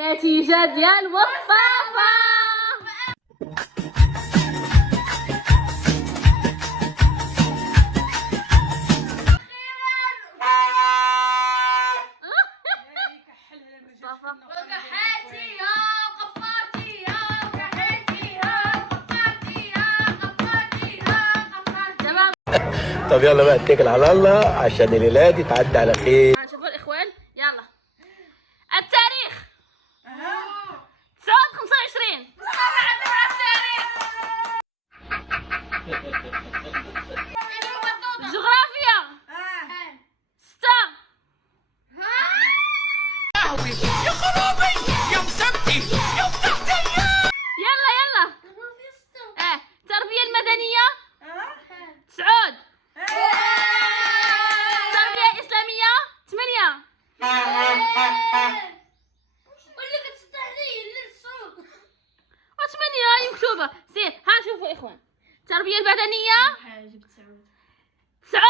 النتيجة ديال مصطفى. طب يلا بقى اتكل على الله عشان الليله دي تعدي على خير. شوفوا الاخوان يلا. التاريخ 9/25. الجغرافيا 6. يا خرابي يا مسبتي يا فتحتي. يلا التربية المدنية 9. التربية الإسلامية 8. و8 هاي مكتوبة. سير ها شوفوا إخوان. التربية البدنية 9.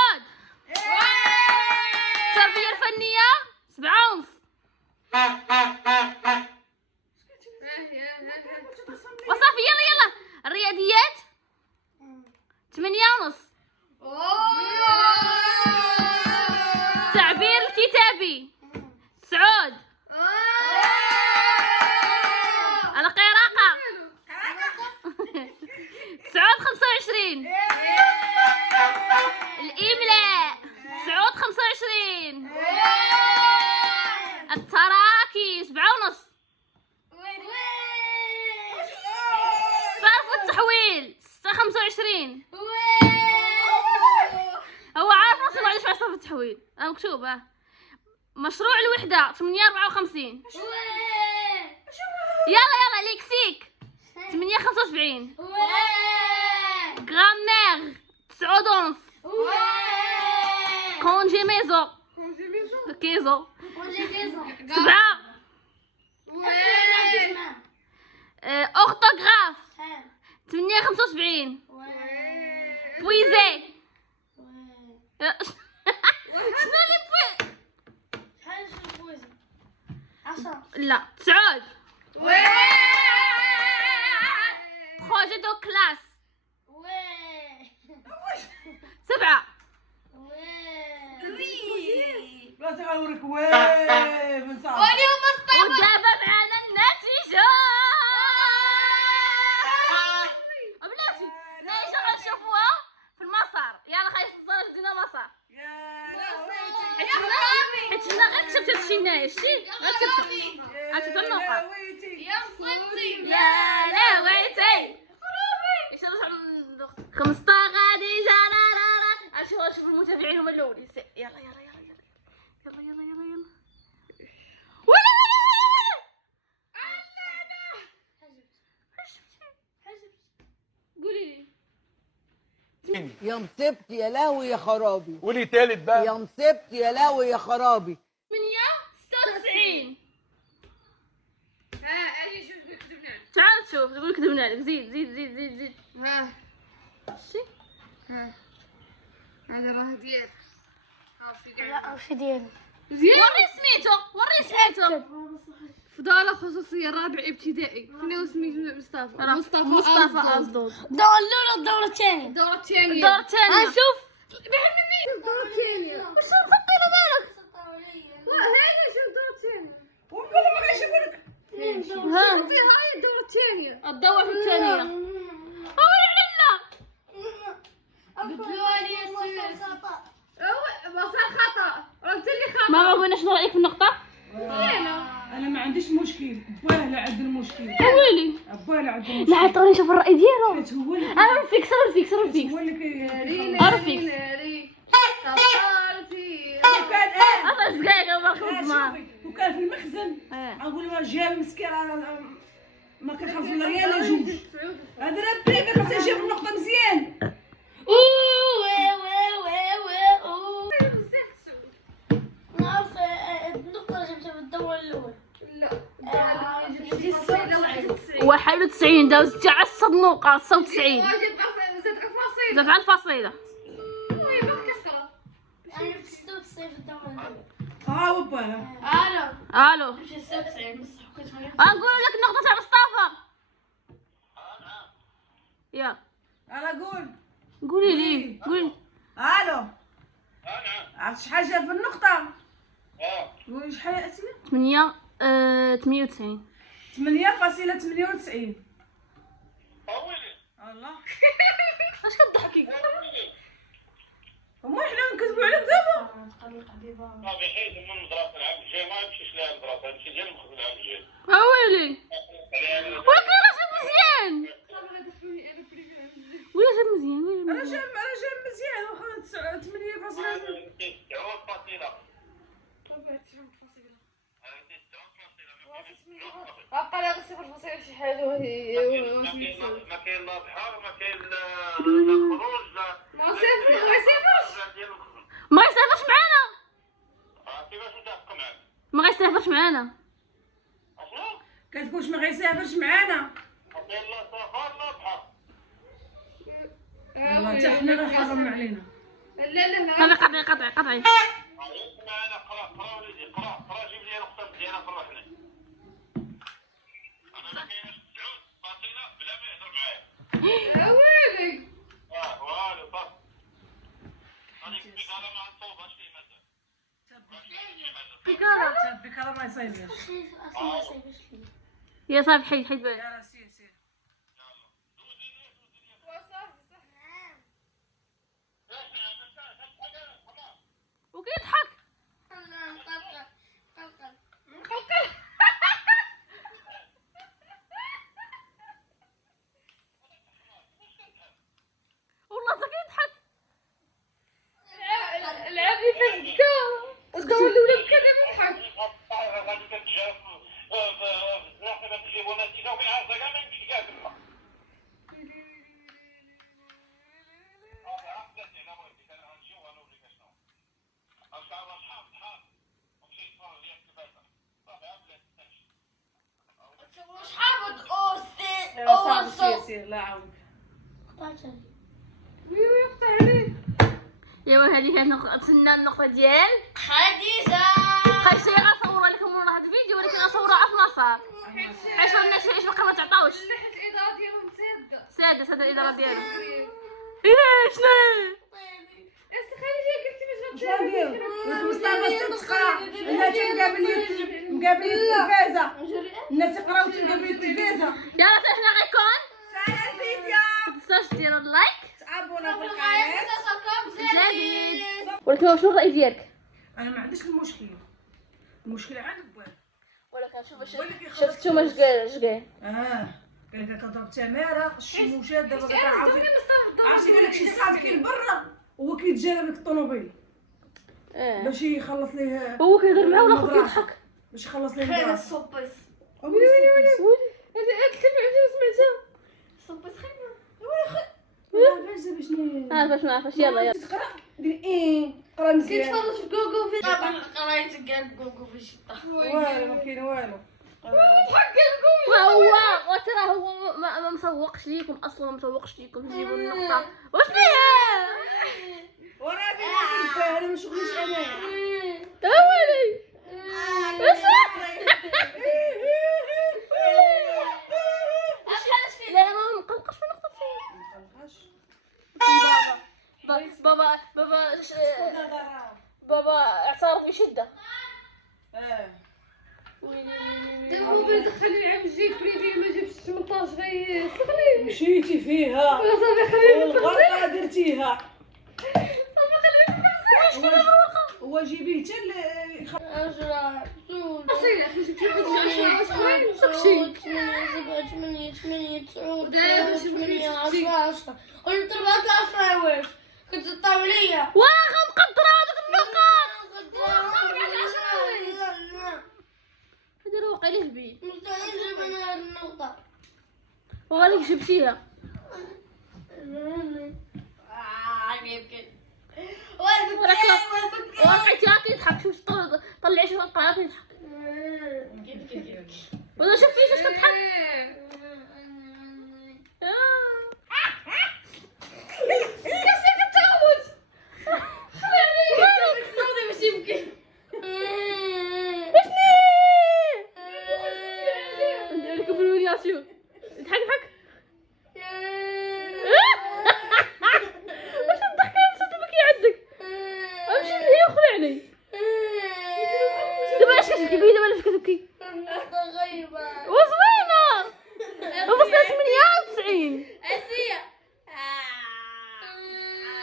التربية الفنية 7.5. وصافي يلا الرياضيات 8.5. التعبير الكتابي 9. القراءة 9/25. الإملاء 9/25. التراكي 7.5. صرف والتحويل 6/25. هو عارف راسه معليش مع صرف التحويل مكتوبة. مشروع الوحدة 8/54. يلا ليكسيك 8/75. غرامير 9.5. كونجي ميزو كيزو 7. أورتوغراف 8/75. بويزي شنو اللي لا 9. بروجي دو كلاس 7. لا تغورك وين من صعب. ودابا معانا النتيجة. بلاتي النتيجة غنشوفوها في المسار. يلا خلينا نصور دينا مسار. حيت هنا غير كتبت هادشي هنايا شتي غير كتبت غنكتب النقط. يا لهويتي 15 غادي جانا شوف المتابعين هما الاولين. يلا قولي لي. يا مصيبتي يا لهوي يا خرابي. قولي تالت بقى. يا مصيبتي يا لهوي يا خرابي. 896. تعال شوف تقول كتبنا لك. زيد ها شي هذا راه ديال لا وش ديالي وري سميتو فضالة خصوصية رابع ابتدائي. شنو سميتو؟ مصطفى أصدود. الدورة الأولى الدورة الثانية الدورة الثانية. الدور الثاني شوف الدورة الثانية. واش مخطينا مالك؟ هاي شنو الدورة الثانية؟ ونقول ما غيجيبوا لك. ها هاي الدورة الثانية. الدورة الثانية هو يعلمنا. مسار خطأ. قلت لي خطأ. ما قلنا شنو رأيك في النقطة؟ انا ما عنديش مشكل. باه لا عنده المشكل. قولي. باه لا عنده لا المشكل. عاد ترى نشوف الرأي ديالو. حيت هو اللي انا رفيكس هو اللي أرفيكس. وكان اصلا سقايق ما خلص معاه. وكان في المخزن نقول له جاب مسكين ما كنخلصوا لا ريال لا جوج. هذا راه بريمي خاصو يجيب النقطة مزيان. نعرف النقطة اللي جبتها في الدورة الأولى. لا 91 داوز حتى على الصدنوقة 99. زاد فاصل. زاد على الفصيلة. وي ما كتقرا. أنا جبت 96 في الدورة الأولى. ها هو باه. ألو الو جبت 96 بصح. غنقول لك النقطة تاع مصطفى. يا انا قول قولي لي قولي. الو. عرفت شحال جا في النقطة؟ قولي شحال يا اسيا؟ 98. 8.98. الله. اش كضحكي؟ هما حنا نكذبوا عليك دابا. صافي حيد من المدرسه العام الجاي ما نمشيش لها المدرسه نمشي ديال المخزن العام الجاي. ويلي ولكن راه جاب مزيان. ولا جاب مزيان ولا انا جاب مزيان واخا 8.9. عقل هذا 0.0 شي حاجه وهي ما كاين لا بحر ما كاين لا خروج لا ما يسافرش ما يسافرش معانا. كيفاش نتفق معاك؟ ما غيسافرش معانا. اشنو؟ كتقولش ما غيسافرش معانا. ما كاين لا سفر لا بحر. والله حتى حنا راه حرام علينا. لا قطعي. معنا قرا وليدي قرا جيب لي نقطه مزيانه في الروحنا. انا ما كاينش تعود باطيله بلا ما يهضر معايا. ويلي والو صافي. هذيك البيكاره ما نصوبهاش فيه مازال. بيكارة. بكره ما يصايبش. يا صافي حيد بالك. يا سير. وكيضحك. والله كيضحك. العاب لي فاش بكا الدور الاولى بكا دابا يضحك. غادي كتجاوب بزاف ما تجيبوا نتيجه وفي عرضه كاع ما يمشي كاع تما. سير لا عاونك. يقطع عليه. ايوا هذه هي تسنى النقطة ديال خديجة. خايشي غنصور لكم واحد الفيديو ولكن غنصوروها في مسار حيت الناس علاش باقي ما تعطاوش. لا حيت الاداره ديالهم ساده. سادة الاداره ديالو. شنو استخلي قلتي باش شنو نديرو؟ مصطفى تقرا الناس مقابلين التلفازه. الناس يقراو مقابلين التلفازه. يلا حنا غيكون سالا الفيديو. متنساوش ديروا اللايك تابونا في القناه. جديد. ولكن شنو الراي ديالك؟ انا ما عنديش المشكله عند بوان. ولكن شوف ولكن شفتو ما شكاع قال لك كنضرب تماره الشموشات دابا كتعاود. عرفتي قال لك شي صاد كاين برا هو كيتجرب لك الطوموبيل باش يخلص ليه. هو كيهضر معاه ولا خوك يضحك. باش يخلص ليه هذا البلاصه. السوبس. هذا الكلمه سمعتها. السوبس خير. عارفه شنو عارفه يلا تقرا دير قرا مزيان. كيتفرج في جوجل في قرايت قال جوجل في الشطه. والو ما كاين والو. هو ترى هو ما مسوقش ليكم اصلا ما مسوقش ليكم تجيبوا النقطه واش فيها. وانا بيه انا ما شغليش انايا. تاولي لا ما مقلقش في نقطه بابا اعترف بشده. دابا هو بيدخل يلعب الجيب بريفي ما جابش 18 غيستغلي. مشيتي فيها صافي خليه والغلطه درتيها. صافي خليه هو جيبيه حتى اصيل حيت جبتي شويه سكشي. قلت 14 واش كنت تطاوي ليا. واخا مقدره هذوك النقاط هذا راه واقع ليه البيت مستحيل نجيب انا هاد النقطة. وغاديك جبتيها. يمكن. وقعتي هاك يضحك شوف طلعي شوف القناه يضحك. ولا شوف فيش اش كتضحك.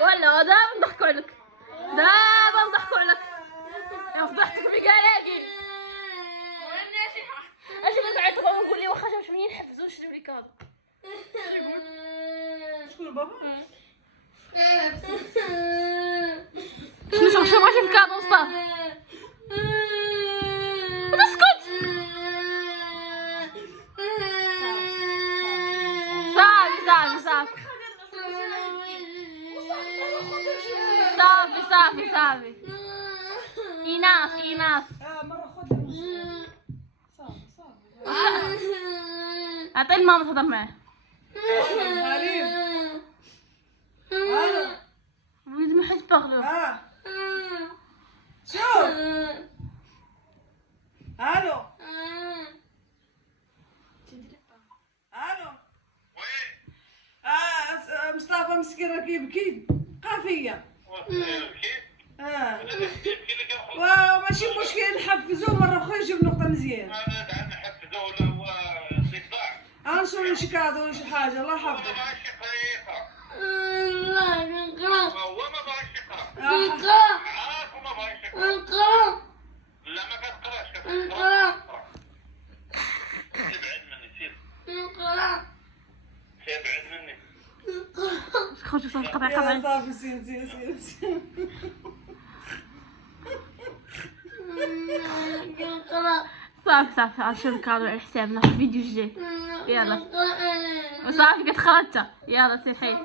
ولا دابا نضحكوا عليك، دابا نضحكوا عليك. يا فضحتك بكلاكي. اجي نزعل بابا نقول لي واخا جاو شويه نحفزو نشريو لي كادو. شكون بابا؟ شنو ماشي في كادو صافي. اسكت صافي صافي صافي صافي صافي صافي إناف إناف. مرة خذها. صافي أعطي الماما تهضر معاه. حليم. الو. وليد ما حيت باغلو. شوف. الو. الو. مصطفى مسكين راه كيبكي قافية. وماشي مشكل نحفزوه مرة أخرى يجيب نقطة مزيانة. غنشرو شي كادو ولا شي حاجة الله يحفظك. لا ما كتقراش كتقرا. ابعد مني سير. ابعد مني. خوتو صافي قطع صافي سير. صافي عشان كادو على حسابنا في الفيديو الجاي. يلا وصافي كتقرا انت. يلا سير حيد.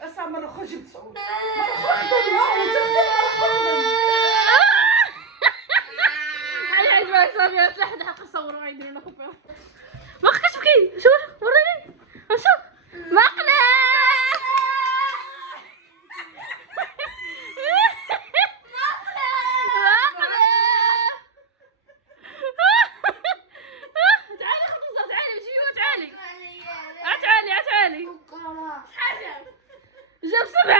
أسا مرة أخرى جبت صعود. مرة أخرى خدمها وتخدم صافي لا حد حق يصور ما يديروا لنا كوبي. ما كتبكي شوف وريني شوف مقلة. تعالي خدوزة تعالي بجيبو تعالي. تعالي جاب 7.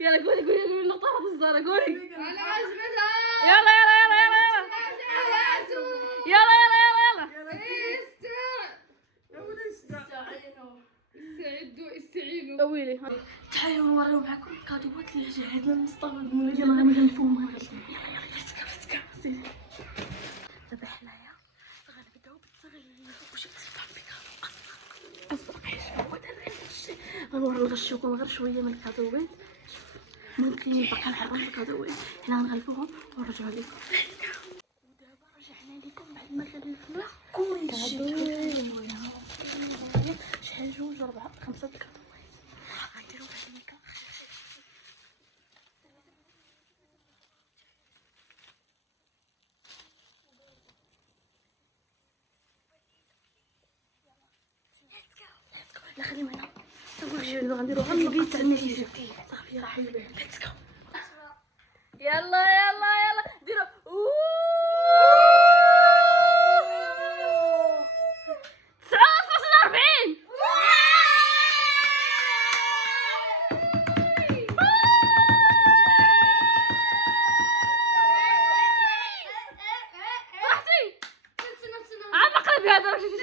يلا قولي النقطة هذه الزهرة قولي. يلا استعينوا ويلي تعالوا نوريو معكم كادوات اللي جهزنا مصطفى يلا غنجي نفهم. يلا دابا حنايا غنبداو بالتغليف واش كتصافي غنوري نغشوكم غير شويه من الكادوات. ممكن باقي نحرقوا الكادوات حنا نغلفوهم ونرجعوا لكم. ودابا رجعنا لكم بعد ما غلفنا كلشي. شحال 2 4 5 الكادوات غنديرو واحد الميكا. لا خليهم هنا. غنديرو غير البيت تاع النتيجه صافي راح يبان. ليتس جو. يلا ديرو 49. فرحتي عاد اقلب هذا شوف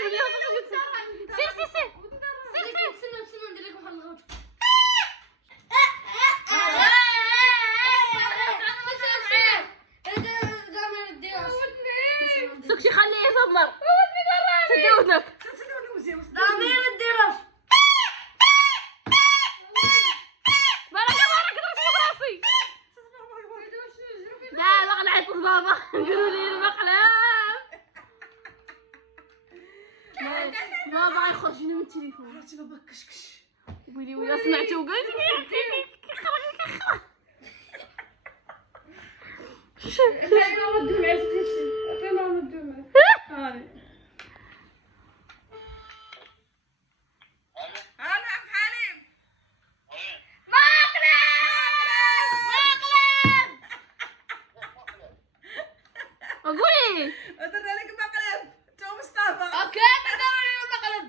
سير سكشي خليه يصبر. سدي ودنك. بركة ضربتي في راسي. لا غنعيط لبابا قولوا لي المقلب. بابا يخرجني من التليفون. عرفتي بابا كشكش. ويلي سمعتو قلت قولي درنا لك مقلب تو مصطفى. اوكي دابا المقلب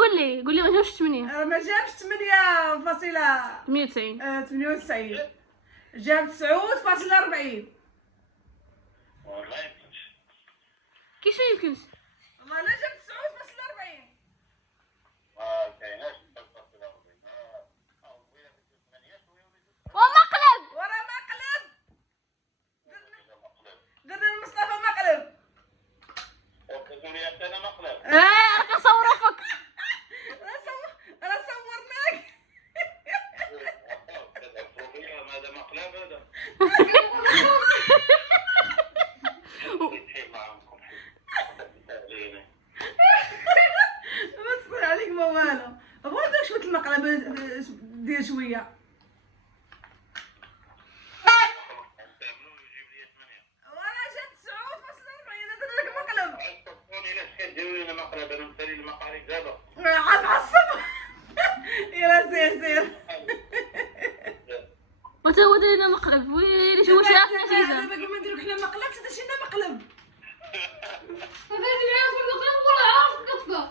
قول لي ما جابش 8. ما جابش 8.98. 98. جاب 9.40. ما يمكنش. كيفاش ما يمكنش؟ والله لا جاب 9.40. ما كايناش التصل الأرضي. وين بدو 8 ومقلب. ورا مقلب. مقلب. درنا لمصطفى مقلب. وكذا لي أنا مقلب. راك نصورو فيك. راه صورناك. هذا مقلب هذا. يتحيل معاكم. ما تصير عليك ما والو. بغا ندير شويه المقلب دير شويه. ورا جات 9.40 درنا لك مقلب. عصبوني لاش كديروا لنا مقلب انا نسالي المقالب دابا. عاد عصب. يلا سير. وتودي لنا مقلب. ويلي شو شاف النتيجه. باقي ما نديرو حنا مقلب تدير لنا مقلب. فبدأت معاهم في المقلب ولا عارف القطبة.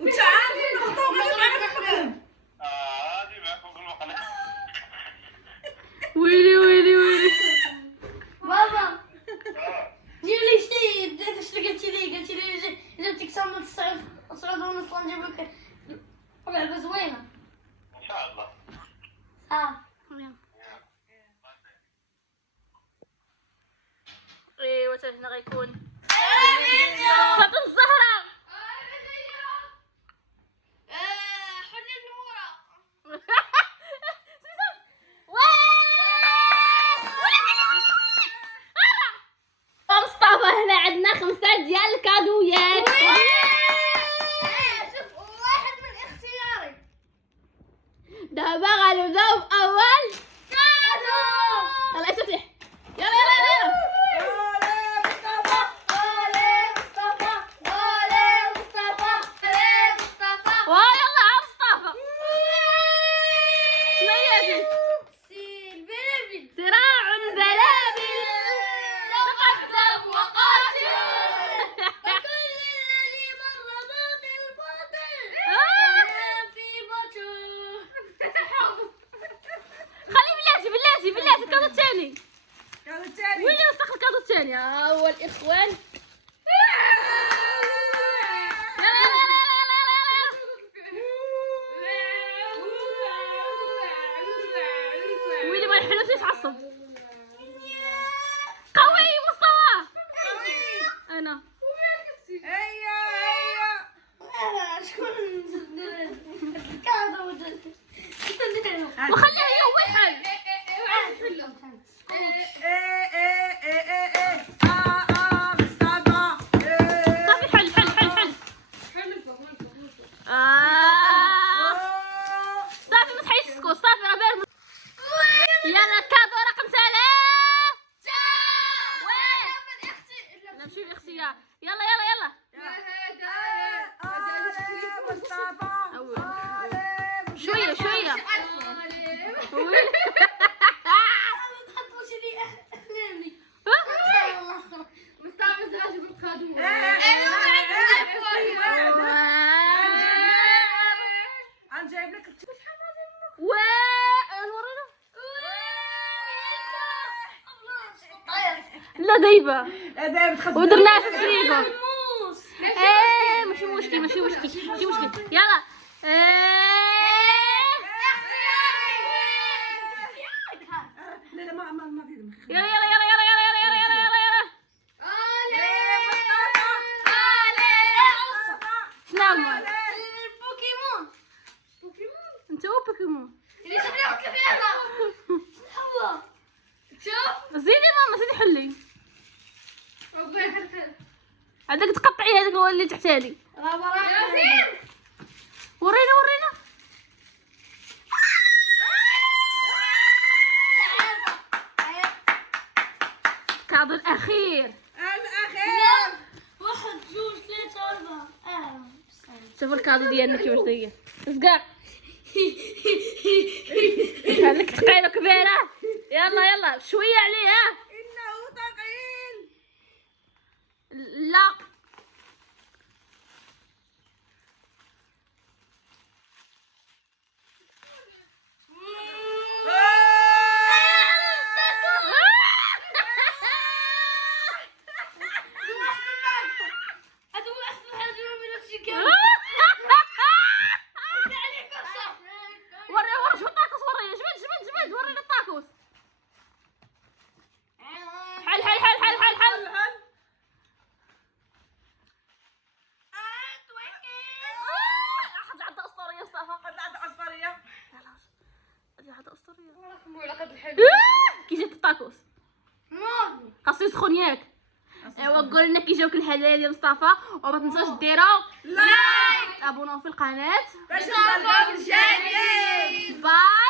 وانت عارف النقطه وغادي معاك المقلب. هادي معكم في المقلب. ويلي. بابا جيب لي شيء ايش اللي قلتي لي جبتك صامت 9.5 نجيب لك لعبة زوينة. ان شاء الله. ايوا حتى هنا غيكون فاطمه الزهراء. حلي النورة. مصطفى هنا عندنا 5 ديال الكادويات. شوف واحد من اختياري. دابا غنبداو بأول كادو. يلا افتح. يلا. ويلا ها مصطفى. شنو هي هذه؟ صراع بلابل تقدم وقاتل. خلي بلاتي الكادو الثاني. قالوا الثاني. وين وسخ الكادو الثاني؟ ها هو الاخوان. ويلي ما يحلو تيتعصب. قوي مصطفى. انا هيا. وخليها هي هو الحل. مصطفى. صافي حل. صافي ما تحيش السكوت. صافي راه بارد. يلا الكادو رقم 3. نمشي لاختي. يلا. شويه. جايب لك لا دايبه دابا تخبز. ودرناها في الفريغو. ماشي مشكل. يلا. لا ما في يلا. شنو هما؟ البوكيمون. انت هو بوكيمون. اللي شكلهم كبيرة. حوا. شوف. زيدي ماما زيدي حلي. عندك تقطعي هذاك اللي تحتاني. ورينا. الكادو الاخير. واحد جوج ثلاثة أربعة. شوفوا الكادو ديالنا كيفاش هي صقاق. هذيك ثقيله كبيره. يلا شويه عليها. انه ثقيل. لا هاد العضه اسطوريه مصطفى. هاد العضه اسطوريه. هادي عضه اسطوريه. رقموا على قد الحلو. كي جاك الطاكوس خاصو يسخن ياك. ايوا قول لنا كي جاوك الهدايا ديال مصطفى، وما تنساوش ديروا لايك ابوناو في القناه باش نوصل الجديد. باي.